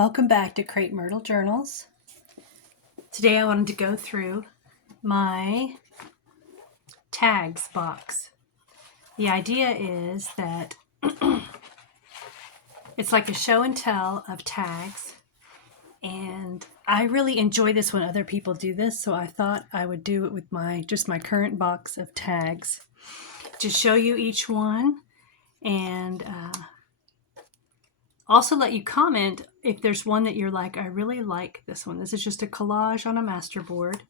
Welcome back to Crepe Myrtle Journals. Today I wanted to go through my tags box. The idea is that it's like a show and tell of tags, and I really enjoy this when other people do this, so I thought I would do it with my current box of tags. Just show you each one and also let you comment if there's one that you're like, I really like this one. This is just a collage on a master board.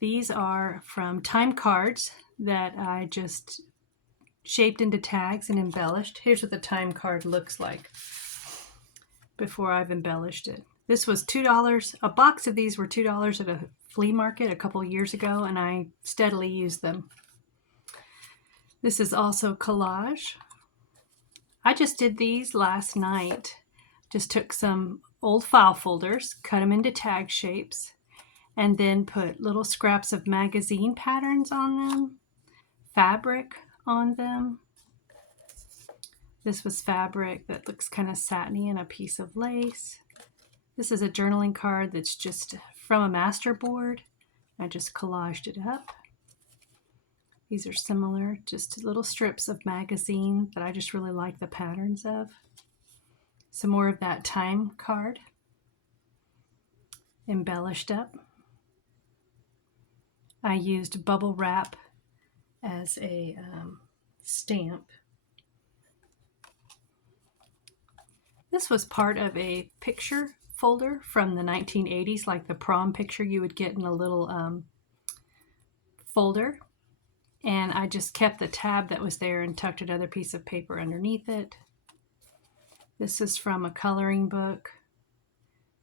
These are from time cards that I just shaped into tags and embellished. Here's what the time card looks like before I've embellished it. This was $2. A box of these were $2 at a flea market a couple years ago, and I steadily used them. This is also collage. I just did these last night. Just took some old file folders, cut them into tag shapes, and then put little scraps of magazine patterns on them, fabric on them. This was fabric that looks kind of satiny and a piece of lace. This is a journaling card that's just from a master board. I just collaged it up. These are similar, just little strips of magazine that I just really like the patterns of. Some more of that time card, embellished up. I used bubble wrap as a stamp. This was part of a picture folder from the 1980s, like the prom picture you would get in a little folder. And I just kept the tab that was there and tucked another piece of paper underneath it. This is from a coloring book,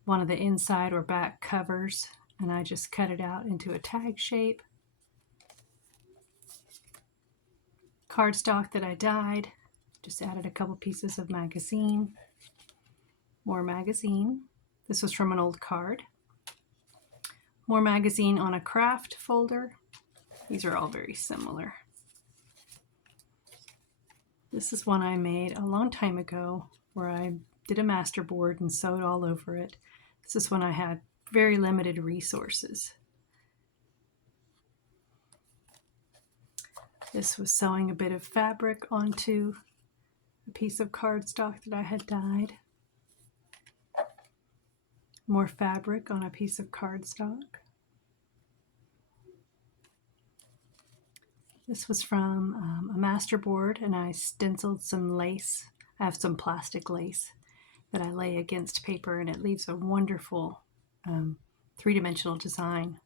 one of the inside or back covers, and I just cut it out into a tag shape. Cardstock that I dyed, just added a couple pieces of magazine. More magazine. This was from an old card. More magazine on a craft folder. These are all very similar. This is one I made a long time ago where I did a master board and sewed all over it. This is when I had very limited resources. This was sewing a bit of fabric onto a piece of cardstock that I had dyed. More fabric on a piece of cardstock. This was from a master board, and I stenciled some lace. I have some plastic lace that I lay against paper, and it leaves a wonderful three-dimensional design,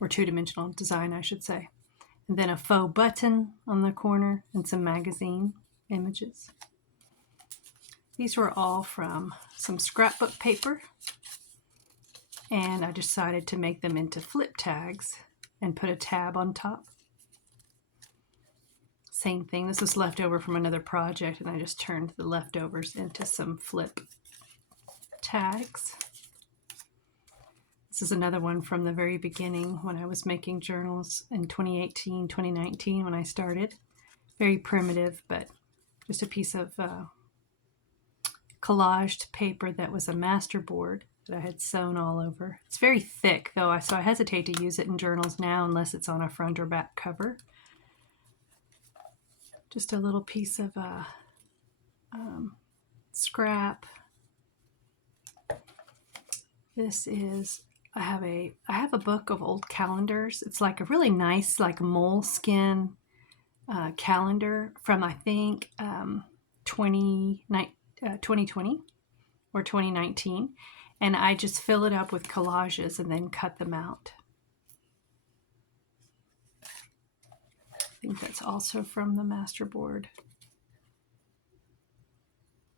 or two-dimensional design, I should say. And then a faux button on the corner and some magazine images. These were all from some scrapbook paper, and I decided to make them into flip tags and put a tab on top. Same thing, this was left over from another project, and I just turned the leftovers into some flip tags. This is another one from the very beginning when I was making journals in 2018, 2019 when I started. Very primitive, but just a piece of collaged paper that was a master board that I had sewn all over. It's very thick though, so I hesitate to use it in journals now unless it's on a front or back cover. Just a little piece of scrap. This is, I have a book of old calendars. It's like a really nice, like moleskin calendar from, I think, 2020 or 2019. And I just fill it up with collages and then cut them out. I think that's also from the master board.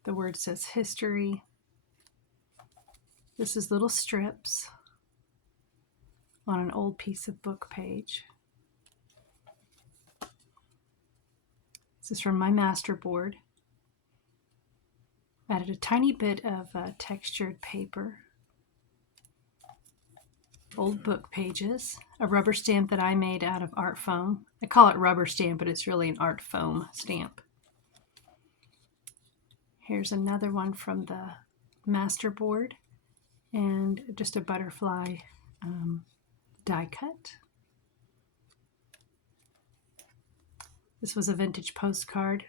The word says history. This is little strips on an old piece of book page. This is from my master board. Added a tiny bit of textured paper. Old book pages, a rubber stamp that I made out of art foam. I call it rubber stamp, but it's really an art foam stamp. Here's another one from the masterboard and just a butterfly die cut. This was a vintage postcard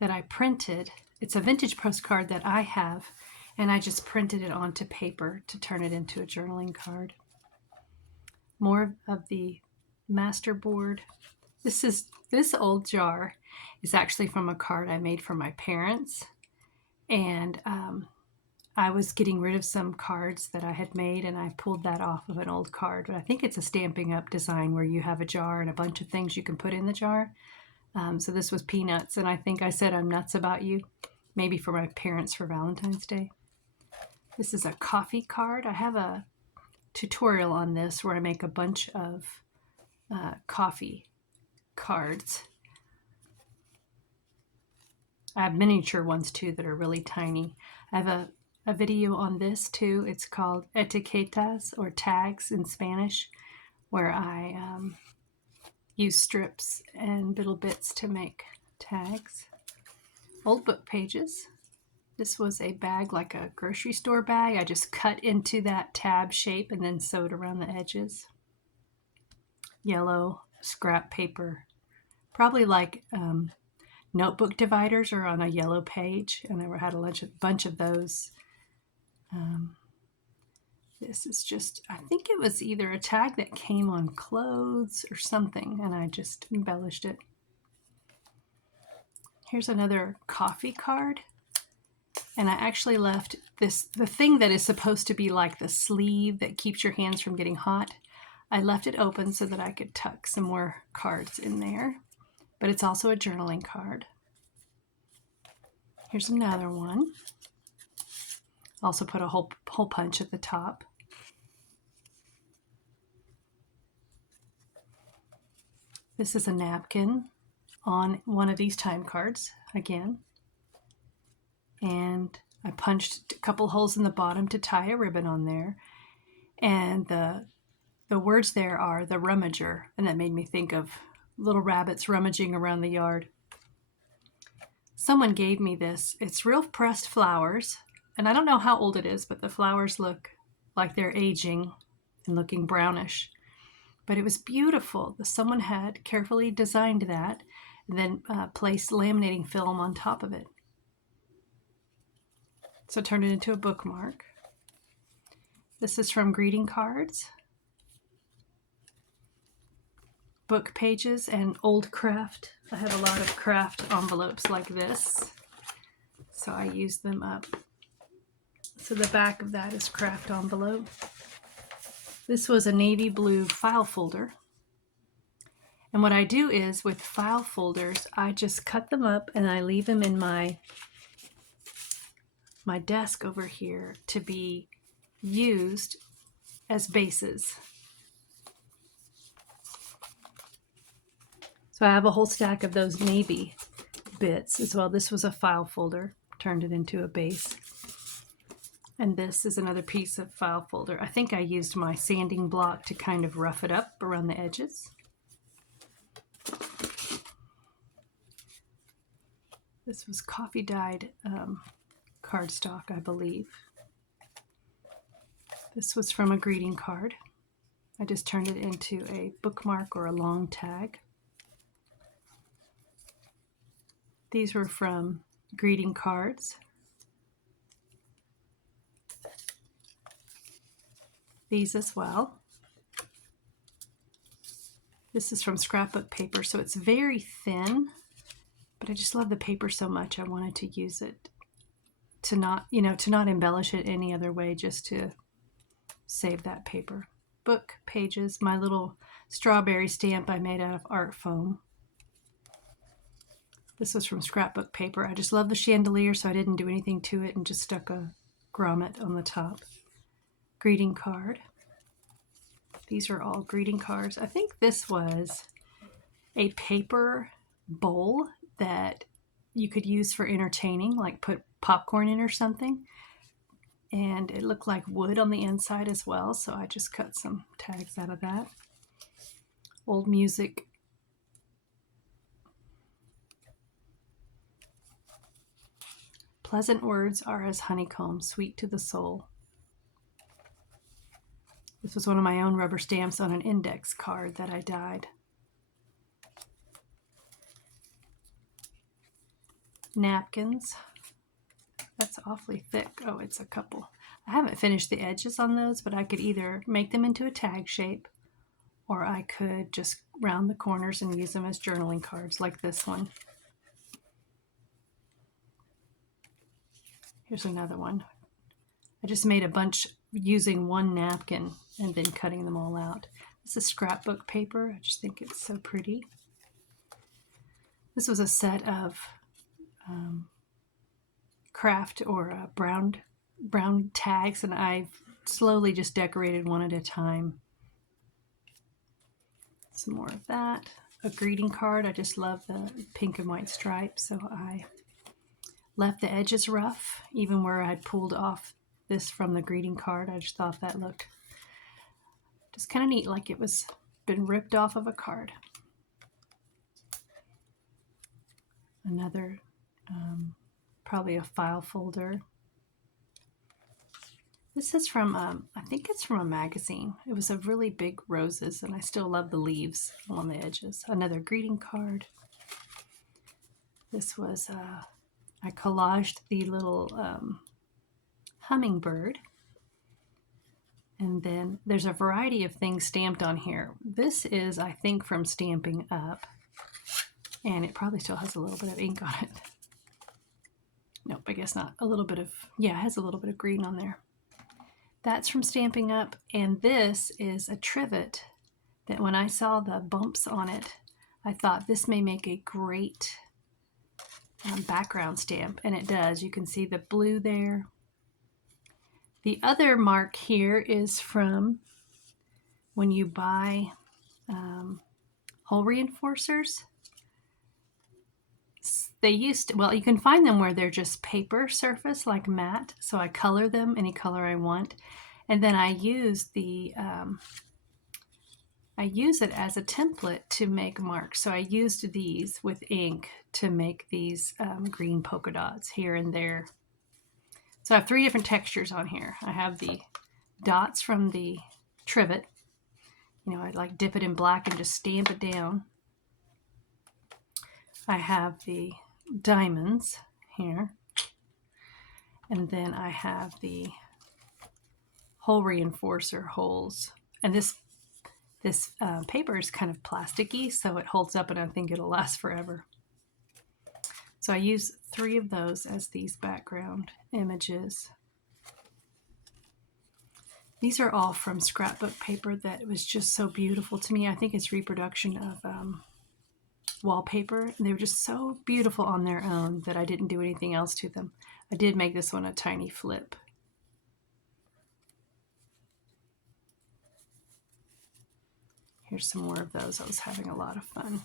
that I printed. It's a vintage postcard that I have, and I just printed it onto paper to turn it into a journaling card. More of the masterboard. This old jar is actually from a card I made for my parents, and I was getting rid of some cards that I had made, and I pulled that off of an old card. But I think it's a Stampin' Up! Design where you have a jar and a bunch of things you can put in the jar. So this was Peanuts, and I think I said I'm nuts about you, maybe for my parents for Valentine's Day. This is a coffee card. I have a tutorial on this where I make a bunch of coffee cards. I have miniature ones too that are really tiny. I have a video on this too. It's called etiquetas, or tags in Spanish, where I use strips and little bits to make tags. Old book pages. This was a bag, like a grocery store bag. I just cut into that tab shape and then sewed around the edges. Yellow scrap paper. Probably like notebook dividers are on a yellow page, and I had a bunch of those. This is just, I think it was either a tag that came on clothes or something, and I just embellished it. Here's another coffee card, and I actually left the thing that is supposed to be like the sleeve that keeps your hands from getting hot. I left it open so that I could tuck some more cards in there, but it's also a journaling card. Here's another one. Also put a hole punch at the top. This is a napkin on one of these time cards again. And I punched a couple holes in the bottom to tie a ribbon on there. And the words there are the rummager, and that made me think of little rabbits rummaging around the yard. Someone gave me this. It's real pressed flowers, and I don't know how old it is, but the flowers look like they're aging and looking brownish. But it was beautiful. Someone had carefully designed that and then placed laminating film on top of it. So I turned it into a bookmark. This is from greeting cards, book pages, and old craft. I have a lot of craft envelopes like this, so I use them up. So the back of that is craft envelope. This was a navy blue file folder. And what I do is with file folders, I just cut them up and I leave them in my desk over here to be used as bases. So I have a whole stack of those navy bits as well. This was a file folder, turned it into a base. And this is another piece of file folder. I think I used my sanding block to kind of rough it up around the edges. This was coffee dyed cardstock, I believe. This was from a greeting card. I just turned it into a bookmark or a long tag. These were from greeting cards. These as well. This is from scrapbook paper, so it's very thin, but I just love the paper so much I wanted to use it to not embellish it any other way, just to save that paper. Book pages, my little strawberry stamp I made out of art foam. This was from scrapbook paper. I just love the chandelier, so I didn't do anything to it and just stuck a grommet on the top. Greeting card. These are all greeting cards. I think this was a paper bowl that you could use for entertaining, like put popcorn in or something. And it looked like wood on the inside as well, so I just cut some tags out of that. Old music. Pleasant words are as honeycomb, sweet to the soul. This was one of my own rubber stamps on an index card that I dyed. Napkins. That's awfully thick. Oh, it's a couple. I haven't finished the edges on those, but I could either make them into a tag shape or I could just round the corners and use them as journaling cards like this one. Here's another one. I just made a bunch using one napkin and then cutting them all out. This is scrapbook paper. I just think it's so pretty. This was a set of craft or brown tags, and I've slowly just decorated one at a time. Some more of that. A greeting card. I just love the pink and white stripes, so I left the edges rough, even where I pulled off this from the greeting card. I just thought that looked just kind of neat, like it was been ripped off of a card. Another, probably a file folder. This is from, I think it's from a magazine. It was a really big roses, and I still love the leaves along the edges. Another greeting card. This was, I collaged the little hummingbird. And then there's a variety of things stamped on here. This is, I think, from Stamping Up. And it probably still has a little bit of ink on it. Nope, I guess not. A little bit of, yeah, it has a little bit of green on there. That's from Stamping Up, and this is a trivet that when I saw the bumps on it, I thought this may make a great background stamp, and it does. You can see the blue there. The other mark here is from when you buy hole reinforcers. They used to, well, you can find them where they're just paper surface, like matte. So I color them any color I want. And then I use the, I use it as a template to make marks. So I used these with ink to make these green polka dots here and there. So I have 3 different textures on here. I have the dots from the trivet. You know, I like dip it in black and just stamp it down. I have the diamonds here, and then I have the hole reinforcer holes, and this paper is kind of plasticky, so it holds up, and I think it'll last forever. So I use 3 of those as these background images. These are all from scrapbook paper that was just so beautiful to me. I think it's reproduction of wallpaper, and they were just so beautiful on their own that I didn't do anything else to them. I did make this one a tiny flip. Here's some more of those. I was having a lot of fun.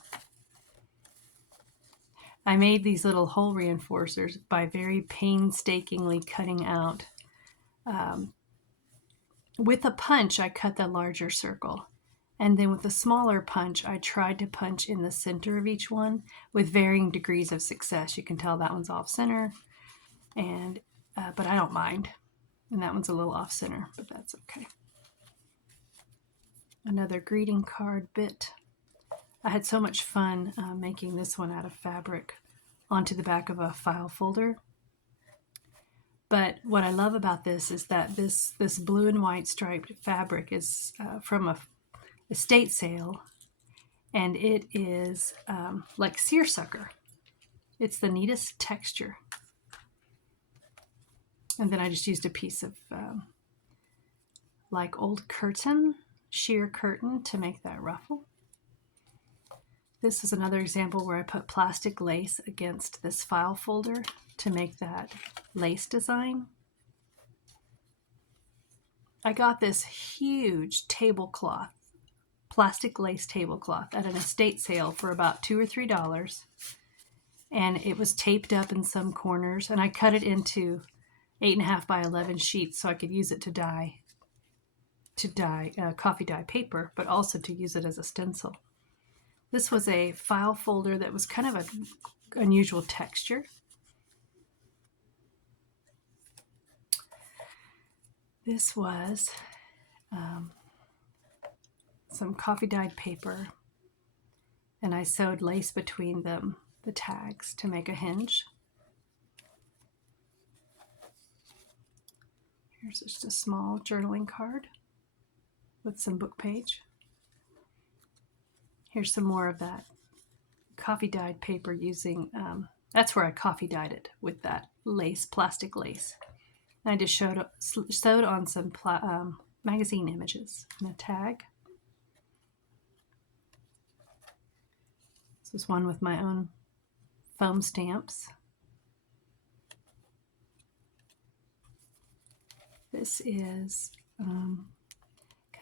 I made these little hole reinforcers by very painstakingly cutting out. With a punch, I cut the larger circle. And then with a smaller punch, I tried to punch in the center of each one with varying degrees of success. You can tell that one's off center, and but I don't mind. And that one's a little off center, but that's okay. Another greeting card bit. I had so much fun making this one out of fabric onto the back of a file folder. But what I love about this is that this blue and white striped fabric is from a estate sale, and it is like seersucker. It's the neatest texture. And then I just used a piece of like old curtain, sheer curtain, to make that ruffle. This is another example where I put plastic lace against this file folder to make that lace design. I got this huge tablecloth, plastic lace tablecloth at an estate sale for about $2 or $3. And it was taped up in some corners, and I cut it into 8.5 by 11 sheets so I could use it to dye coffee dye paper, but also to use it as a stencil. This was a file folder that was kind of an unusual texture. This was some coffee dyed paper, and I sewed lace between them, the tags, to make a hinge. Here's just a small journaling card with some book page. Here's some more of that coffee dyed paper using, that's where I coffee dyed it, with that lace, plastic lace. And I just sewed on some magazine images and a tag. This was one with my own foam stamps. This is kind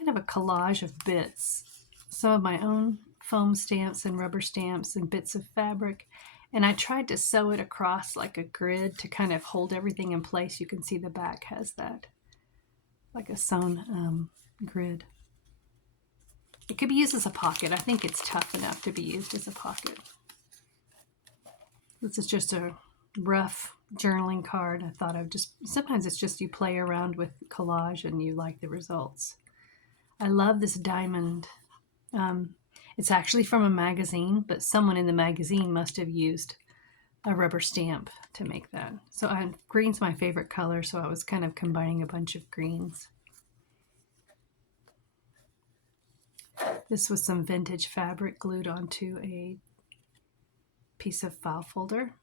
of a collage of bits, some of my own foam stamps and rubber stamps and bits of fabric, and I tried to sew it across like a grid to kind of hold everything in place. You can see the back has that, like a sewn grid. It could be used as a pocket. I think it's tough enough to be used as a pocket. This is just a rough journaling card. I thought I'd just, sometimes it's just you play around with collage and you like the results. I love this diamond. It's actually from a magazine, but someone in the magazine must have used a rubber stamp to make that. So green's my favorite color, so I was kind of combining a bunch of greens. This was some vintage fabric glued onto a piece of file folder.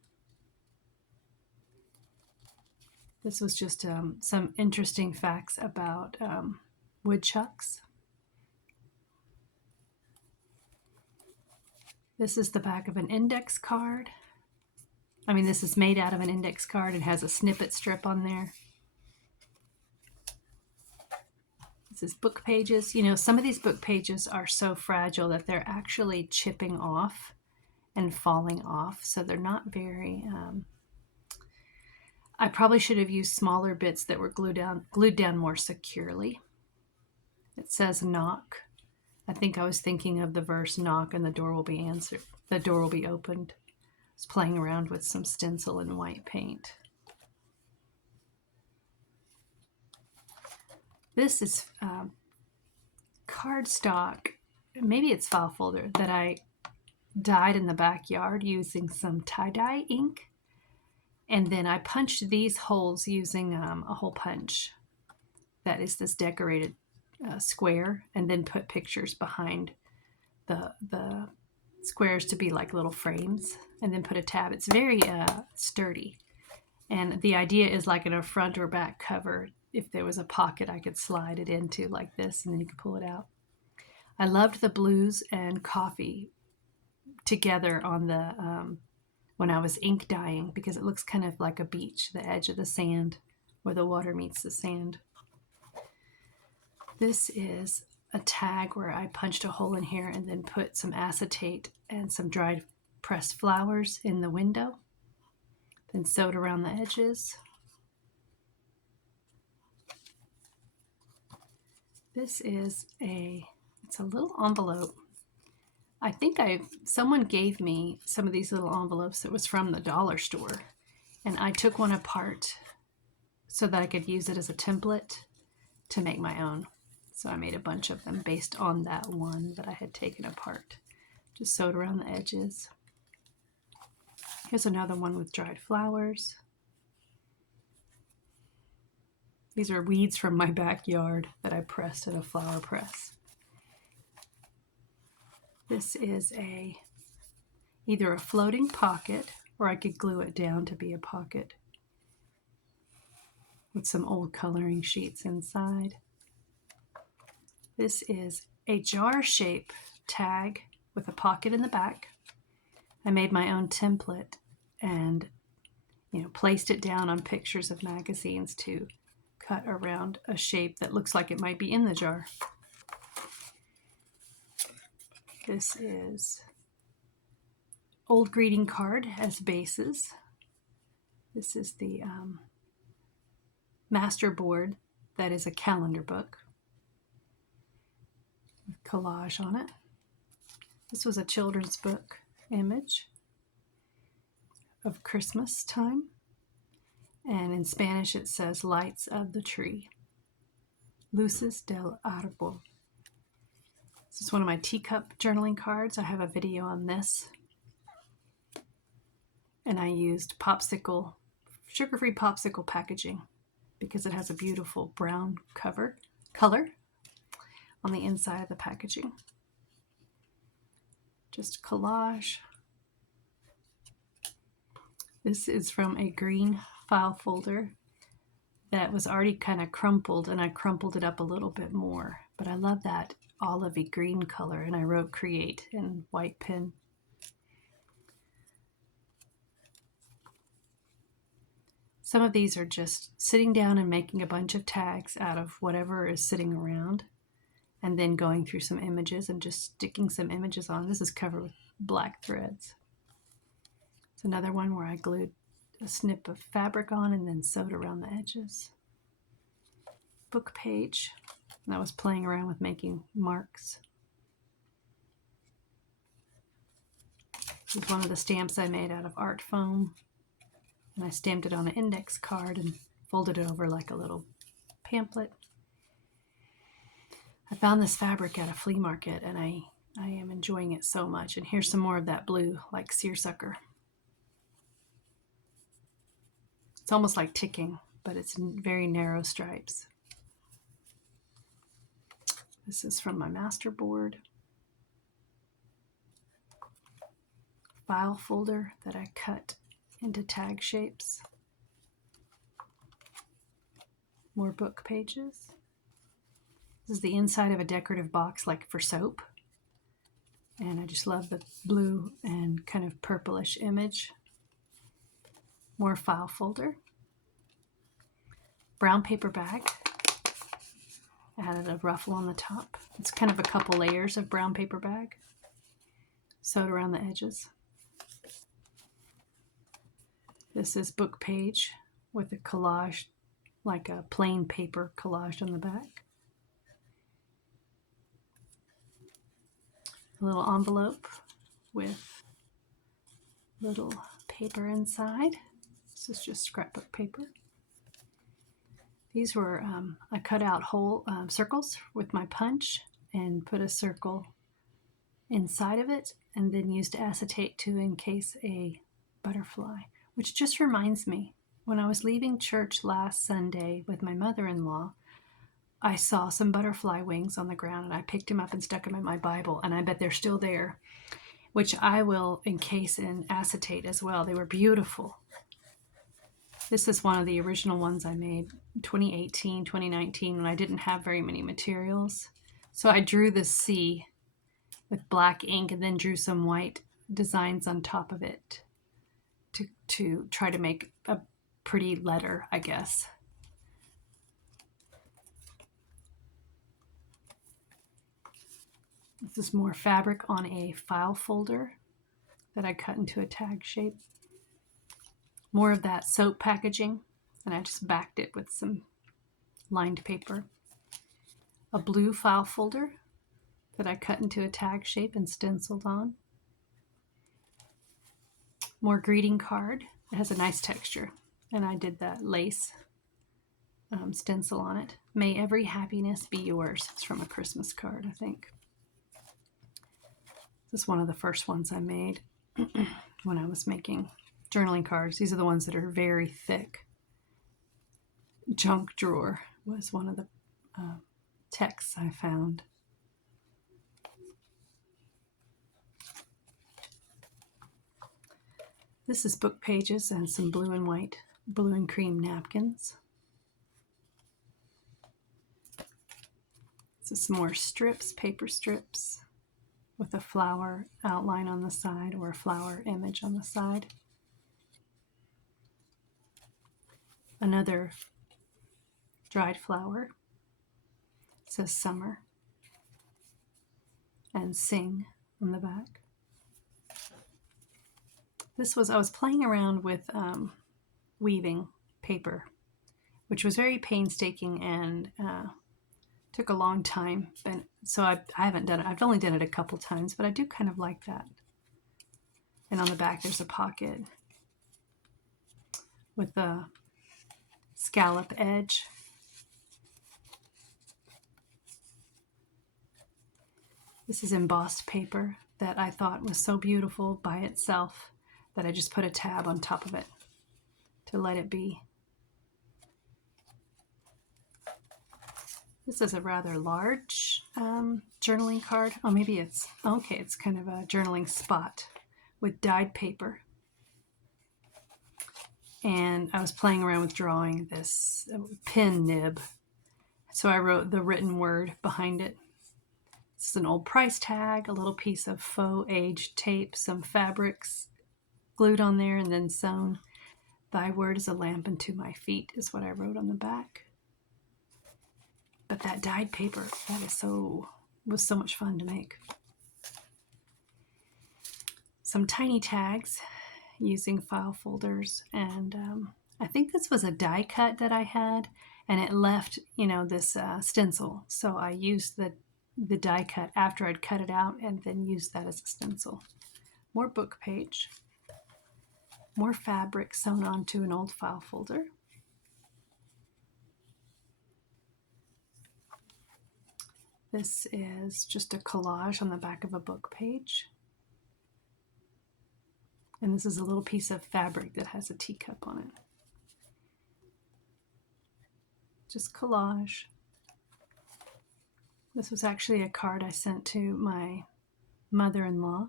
This was just some interesting facts about woodchucks. This is the back of an index card. I mean, this is made out of an index card. It has a snippet strip on there. This is book pages. You know, some of these book pages are so fragile that they're actually chipping off and falling off. So they're not very... I probably should have used smaller bits that were glued down more securely. It says knock. I think I was thinking of the verse knock and the door will be answered. The door will be opened. I was playing around with some stencil and white paint. This is cardstock, maybe it's file folder, that I dyed in the backyard using some tie-dye ink. And then I punched these holes using a hole punch that is this decorated square, and then put pictures behind the squares to be like little frames, and then put a tab. It's very sturdy. And the idea is like in a front or back cover, if there was a pocket, I could slide it into like this, and then you could pull it out. I loved the blues and coffee together on the when I was ink dyeing, because it looks kind of like a beach, the edge of the sand where the water meets the sand. This is a tag where I punched a hole in here and then put some acetate and some dried pressed flowers in the window, then sewed around the edges. This is it's a little envelope. I think someone gave me some of these little envelopes that was from the dollar store, and I took one apart so that I could use it as a template to make my own. So I made a bunch of them based on that one that I had taken apart. Just sewed around the edges. Here's another one with dried flowers. These are weeds from my backyard that I pressed at a flower press. This is either a floating pocket, or I could glue it down to be a pocket with some old coloring sheets inside. This is a jar shape tag with a pocket in the back. I made my own template and, placed it down on pictures of magazines to cut around a shape that looks like it might be in the jar. This is old greeting card as bases. This is the master board that is a calendar book with collage on it. This was a children's book image of Christmas time, and in Spanish it says Lights of the Tree. Luces del Árbol. This is one of my teacup journaling cards. I have a video on this. And I used popsicle, sugar-free popsicle packaging because it has a beautiful brown color on the inside of the packaging. Just collage. This is from a green file folder that was already kind of crumpled, and I crumpled it up a little bit more. But I love that olivey green color, and I wrote create in white pen. Some of these are just sitting down and making a bunch of tags out of whatever is sitting around, and then going through some images and just sticking some images on. This is covered with black threads. It's another one where I glued a snip of fabric on and then sewed around the edges. Book page. And I was playing around with making marks. This is one of the stamps I made out of art foam. And I stamped it on an index card and folded it over like a little pamphlet. I found this fabric at a flea market, and I am enjoying it so much. And here's some more of that blue, like seersucker. It's almost like ticking, but it's very narrow stripes. This is from my master board. File folder that I cut into tag shapes. More book pages. This is the inside of a decorative box like for soap. And I just love the blue and kind of purplish image. More file folder. Brown paper bag. Added a ruffle on the top. It's kind of a couple layers of brown paper bag. Sewed around the edges. This is book page with a collage, like a plain paper collage on the back. A little envelope with little paper inside. This is just scrapbook paper. These were, I cut out whole circles with my punch and put a circle inside of it, and then used acetate to encase a butterfly. Which just reminds me, when I was leaving church last Sunday with my mother-in-law, I saw some butterfly wings on the ground, and I picked them up and stuck them in my Bible, and I bet they're still there, which I will encase in acetate as well. They were beautiful. This is one of the original ones I made 2018, 2019, when I didn't have very many materials. So I drew this C with black ink and then drew some white designs on top of it to try to make a pretty letter, I guess. This is more fabric on a file folder that I cut into a tag shape. More of that soap packaging, and I just backed it with some lined paper. A blue file folder that I cut into a tag shape and stenciled on. More greeting card. It has a nice texture, and I did that lace stencil on it. May every happiness be yours. It's from a Christmas card, I think. This is one of the first ones I made when I was making journaling cards. These are the ones that are very thick. Junk drawer was one of the texts I found. This is book pages and some blue and white, blue and cream napkins. This is some more strips, paper strips, with a flower outline on the side or a flower image on the side. Another dried flower. It says summer and sing on the back. I was playing around with weaving paper, which was very painstaking and took a long time. And so I haven't done it. I've only done it a couple times, but I do kind of like that. And on the back, there's a pocket with a scallop edge. This is embossed paper that I thought was so beautiful by itself that I just put a tab on top of it to let it be. This is a rather large journaling card. Oh, maybe it's, okay, it's kind of a journaling spot with dyed paper. And I was playing around with drawing this pin nib. So I wrote the written word behind it. This is an old price tag, a little piece of faux aged tape, some fabrics glued on there and then sewn. Thy word is a lamp unto my feet is what I wrote on the back. But that dyed paper, was so much fun to make. Some tiny tags using file folders, and I think this was a die cut that I had, and it left, this stencil. So I used the die cut after I'd cut it out and then used that as a stencil. More book page. More fabric sewn onto an old file folder. This is just a collage on the back of a book page. And this is a little piece of fabric that has a teacup on it. Just collage. This was actually a card I sent to my mother-in-law.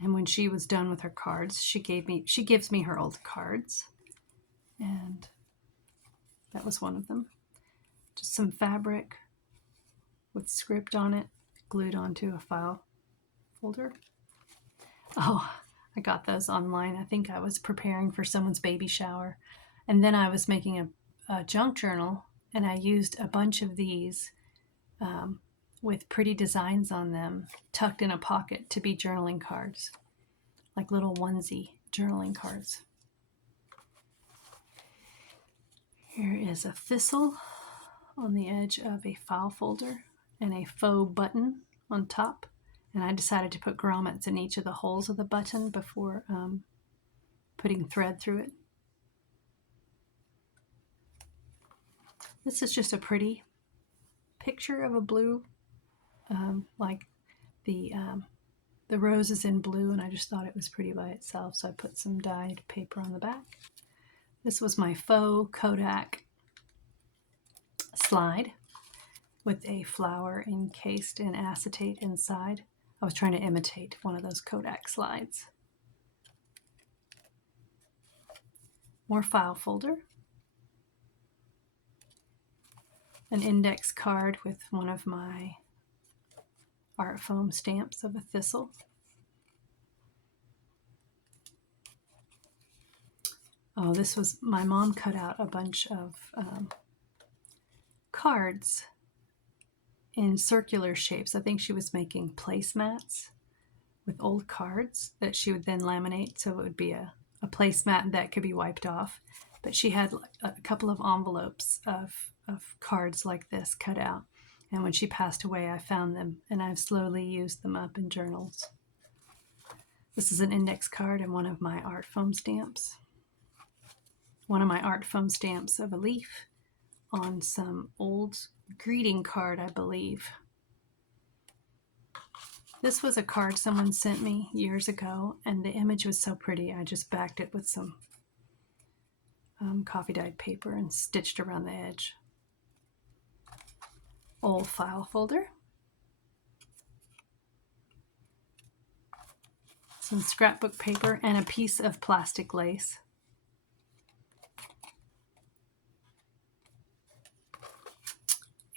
And when she was done with her cards, she gives me her old cards. And that was one of them. Just some fabric with script on it, glued onto a file folder. Oh, I got those online. I think I was preparing for someone's baby shower. And then I was making a junk journal, and I used a bunch of these with pretty designs on them tucked in a pocket to be journaling cards, like little onesie journaling cards. Here is a thistle on the edge of a file folder and a faux button on top. And I decided to put grommets in each of the holes of the button before putting thread through it. This is just a pretty picture of a blue, like the rose is in blue, and I just thought it was pretty by itself, so I put some dyed paper on the back. This was my faux Kodak slide with a flower encased in acetate inside. I was trying to imitate one of those Kodak slides. More file folder. An index card with one of my art foam stamps of a thistle. Oh, this was, my mom cut out a bunch of cards in circular shapes. I think she was making placemats with old cards that she would then laminate, so it would be a placemat that could be wiped off. But she had a couple of envelopes of cards like this cut out, and when she passed away I found them, and I've slowly used them up in journals. This is an index card and one of my art foam stamps. One of my art foam stamps of a leaf on some old greeting card, I believe. This was a card someone sent me years ago, and the image was so pretty I just backed it with some coffee dyed paper and stitched around the edge. Old file folder. Some scrapbook paper and a piece of plastic lace.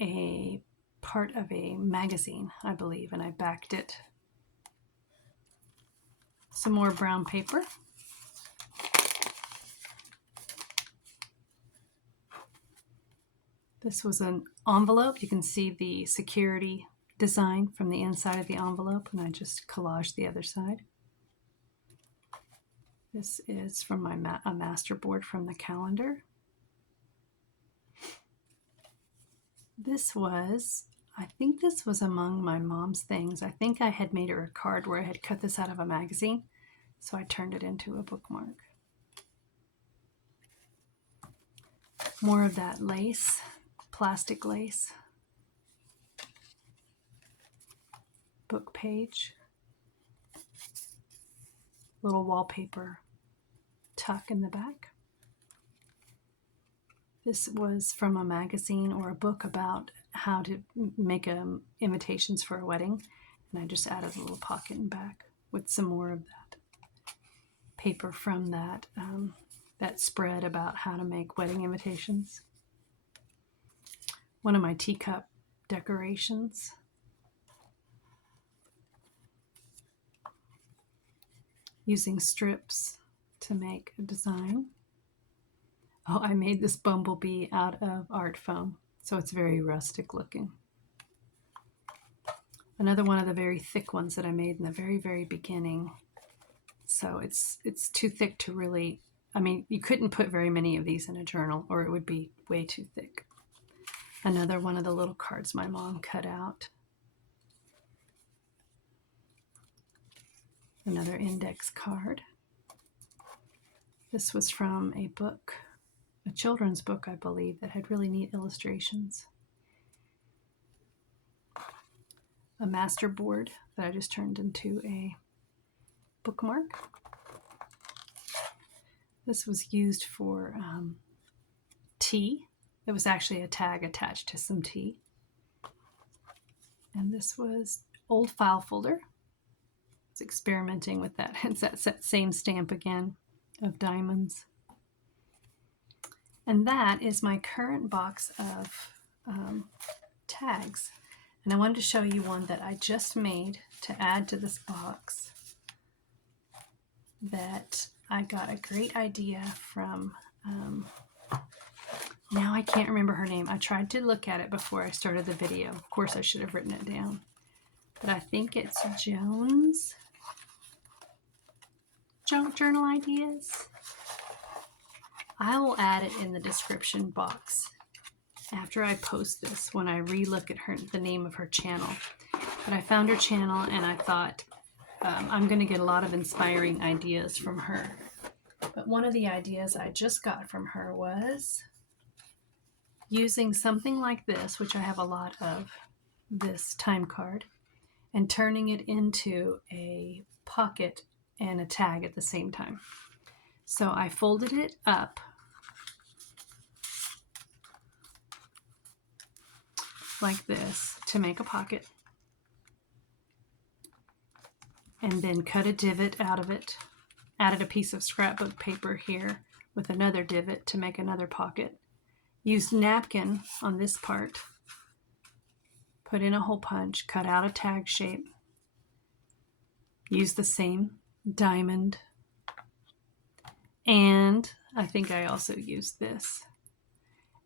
A part of a magazine, I believe, and I backed it. Some more brown paper. This was an envelope. You can see the security design from the inside of the envelope, and I just collaged the other side. This is from a master board from the calendar. I think this was among my mom's things. I think I had made her a card where I had cut this out of a magazine, so I turned it into a bookmark. More of that lace, plastic lace. book page, little wallpaper tuck in the back. This was from a magazine or a book about how to make invitations for a wedding, and I just added a little pocket in back with some more of that paper from that spread about how to make wedding invitations. One of my teacup decorations. Using strips to make a design. Oh, I made this bumblebee out of art foam, so it's very rustic looking. Another one of the very thick ones that I made in the very, very beginning. So it's too thick to really, I mean, you couldn't put very many of these in a journal or it would be way too thick. Another one of the little cards my mom cut out. Another index card. This was from a book, a children's book, I believe, that had really neat illustrations. A master board that I just turned into a bookmark. This was used for tea. It was actually a tag attached to some tea. And this was old file folder. It's experimenting with that. It's that same stamp again of diamonds. And that is my current box of tags. And I wanted to show you one that I just made to add to this box that I got a great idea from, now I can't remember her name. I tried to look at it before I started the video. Of course, I should have written it down. But I think it's Jones Junk Journal Ideas. I will add it in the description box after I post this when I re-look at the name of her channel. But I found her channel and I thought I'm going to get a lot of inspiring ideas from her. But one of the ideas I just got from her was using something like this, which I have a lot of, this time card, and turning it into a pocket and a tag at the same time. So I folded it up like this to make a pocket, and then cut a divot out of it, added a piece of scrapbook paper here with another divot to make another pocket, used napkin on this part, put in a hole punch, cut out a tag shape, used the same diamond, and I think I also used this.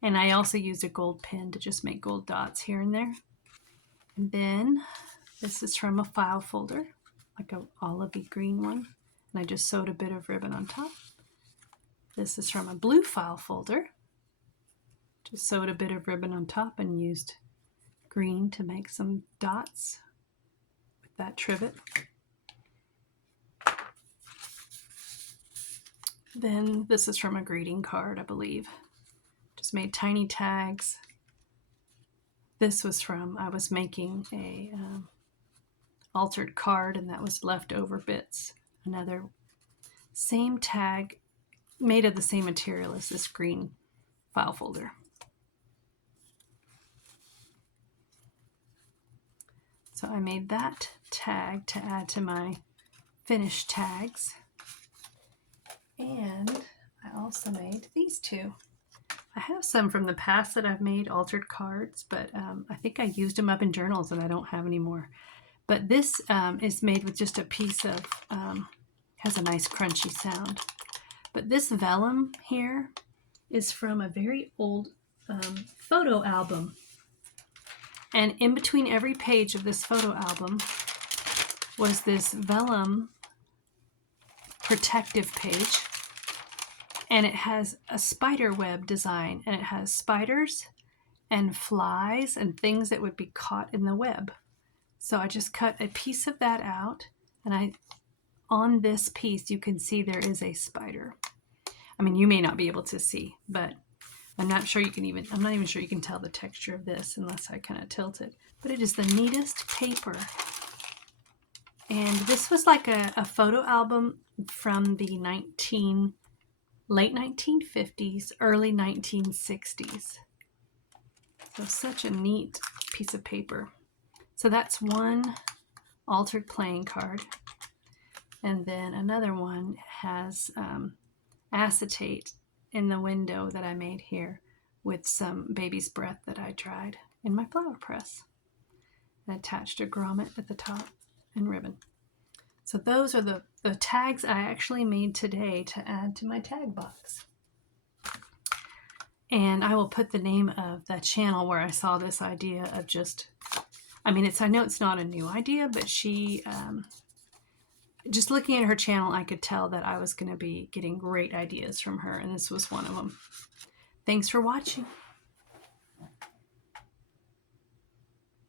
And I also used a gold pin to just make gold dots here and there. And then this is from a file folder, like an olivey green one. And I just sewed a bit of ribbon on top. This is from a blue file folder. Just sewed a bit of ribbon on top and used green to make some dots with that trivet. Then this is from a greeting card, I believe. Just made tiny tags. This was from, I was making a altered card, and that was leftover bits. Another same tag made of the same material as this green file folder. So I made that tag to add to my finished tags. And I also made these two. I have some from the past that I've made altered cards, but I think I used them up in journals and I don't have any more. But this is made with just a piece of, has a nice crunchy sound. But this vellum here is from a very old photo album. And in between every page of this photo album was this vellum protective page. And it has a spider web design, and it has spiders and flies and things that would be caught in the web. So I just cut a piece of that out, and on this piece you can see there is a spider. I mean, you may not be able to see, but I'm not even sure you can tell the texture of this unless I kind of tilt it. But it is the neatest paper And this was like a photo album from the late 1950s, early 1960s. So such a neat piece of paper. So that's one altered playing card. And then another one has acetate in the window that I made here with some baby's breath that I dried in my flower press. And attached a grommet at the top and ribbon. So those are the tags I actually made today to add to my tag box. And I will put the name of the channel where I saw this idea of just, I know it's not a new idea, but she, just looking at her channel, I could tell that I was going to be getting great ideas from her, and this was one of them. Thanks for watching.